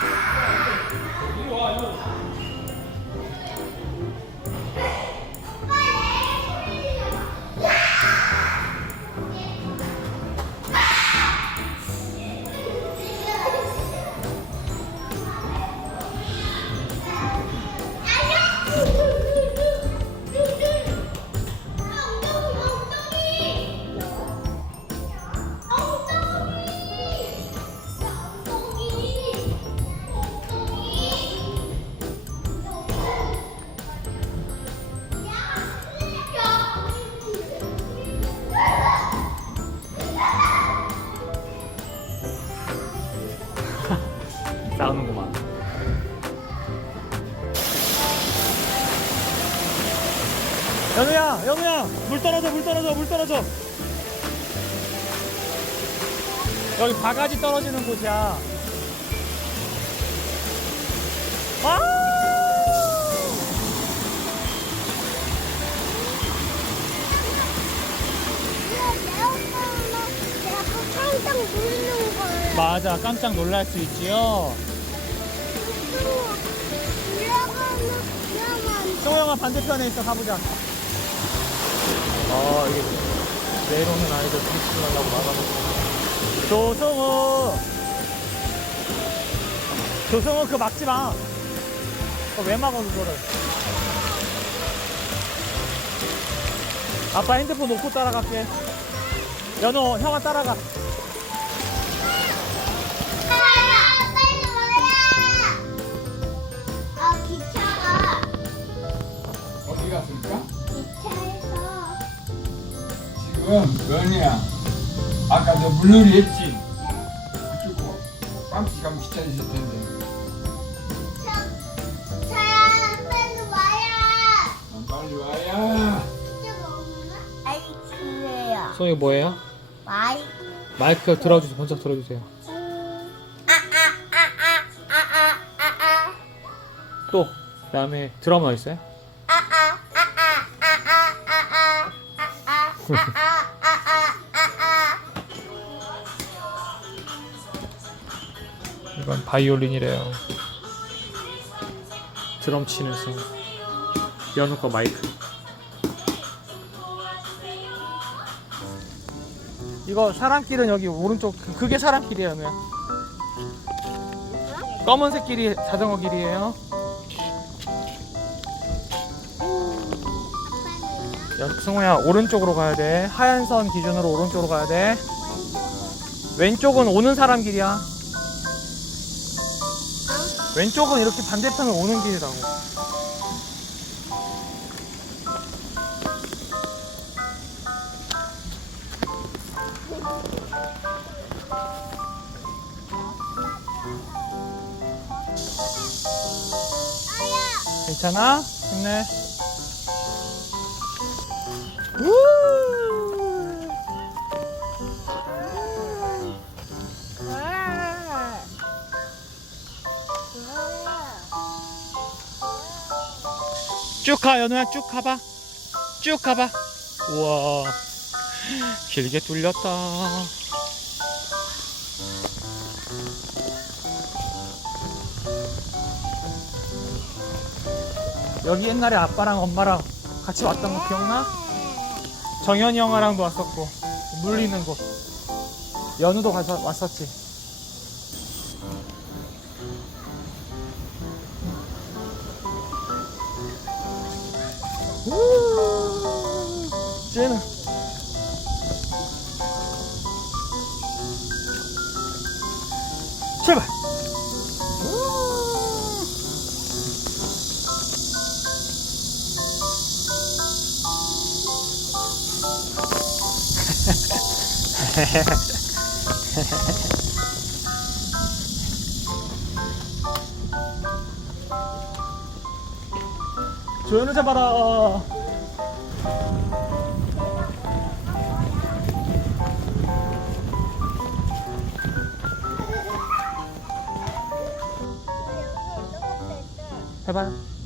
이리 와, 이리 우는구만. 연우야, 연우야, 물 떨어져, 물 떨어져, 물 떨어져. 여기 바가지 떨어지는 곳이야. 아! 내 엄마는 내가 깜짝 놀는 거야. 맞아, 깜짝 놀랄 수 있지요. 형아 반대편에 있어, 가보자. 아, 이게 내려오는 아이들 부딪히려고 막아놓고. 조승우! 조승우, 그거 막지 마. 어, 왜 막아, 그거를. 아빠 핸드폰 놓고 따라갈게. 연호, 형아 따라가. 지금 연이야. 아까 저 물놀이 했지? 그쪽으로 깜찍 가면 있을 텐데. 빨리. 아, 빨리 와야. 없나? 소희 뭐예요? 마이. 마이크 들어주세요. 번쩍 들어주세요. 아, 아아아아아아아아 또, 그 다음에 드라마 있어요? 이건 바이올린이래요. 드럼 치는 소. 거 마이크. 이거 사람길은 여기 오른쪽 그- 그게 사람길이에요, 연우야. 검은색 길이 자전거 길이에요. 연, 승우야 오른쪽으로 가야 돼. 하얀 선 기준으로 오른쪽으로 가야 돼. 왼쪽은 오는 사람 길이야. 왼쪽은 이렇게 반대편을 오는 길이라고. 괜찮아? 힘내. 우! 쭉 가, 연우야, 쭉 가봐. 쭉 가봐. 우와. 길게 뚫렸다. 여기 옛날에 아빠랑 엄마랑 같이 왔던 거 기억나? 정현이 형아랑도 왔었고 물리는 곳 연우도 가서 왔었지 cena. 제발. 조연을 잡아라. 拜拜。